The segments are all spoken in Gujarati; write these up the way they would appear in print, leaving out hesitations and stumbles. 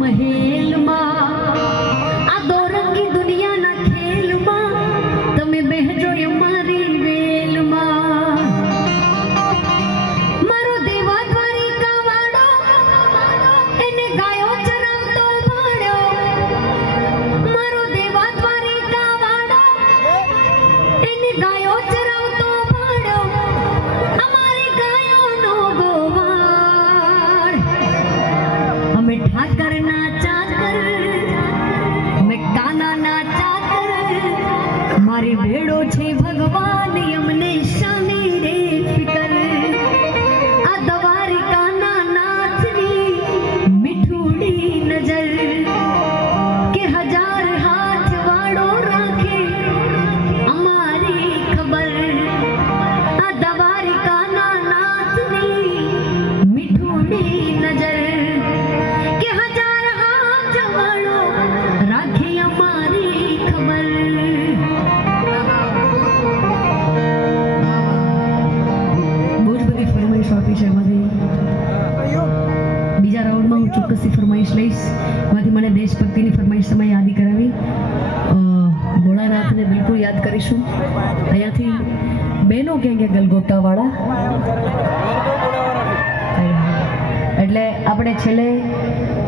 મહેલ માં આ દોરંગી દુનિયાના ખેલમાં તમે બેહજો અમારી વેલમાં મારો દેવા દ્વારિકા વાળો એને ગાયો ચરાવતો મળ્યો મારો દેવા દ્વારિકા વાળો એને ગાયો ચરાવતો મળ્યો અમારી ગાયોનો ગોવાળ અમે ઠાકર ના ચાકર મેં કાના ના ચાકર મારી ભેડો છે ભગવાન અમને શાની રે ફિકર આ દ્વારિકાના નાથની મીઠુડી નજર કે હજાર હાથ વાળો રાખે અમારી ખબર આ દ્વારિકાના નાથની મીઠુડી નજર કે હજાર હાથ વાળો રાખે અમારી ખબર બહુ જ બધી ફરમાઈશ આપી છે એમાંથી બીજા રાઉન્ડમાં હું ચોક્કસથી ફરમાઈશ લઈશ એમાંથી મને દેશભક્તિની ફરમાઈશ તમે યાદી કરાવી ભોળાનાથને બિલકુલ યાદ કરીશું અહીંયાથી બહેનો ક્યાં ક્યાં ગલગોટાવાળા એટલે આપણે છેલ્લે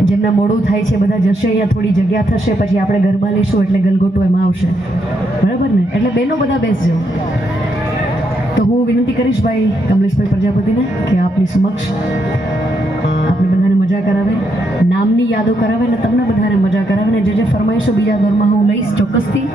જેમના મોડું થાય છે બધા જશે અહીંયા થોડી જગ્યા થશે પછી આપણે ગરબા લઈશું એટલે ગલગોટો એમાં આવશે બરાબર ને એટલે બહેનો બધા બેસજો તો હું વિનંતી કરીશ ભાઈ કમલેશભાઈ પ્રજાપતિને કે આપની સમક્ષ આપણે બધાને મજા કરાવે નામની યાદો કરાવે અને તમને બધાને મજા કરાવે ને જે ફરમાઈશો બીજા દોરમાં હું લઈશ ચોક્કસથી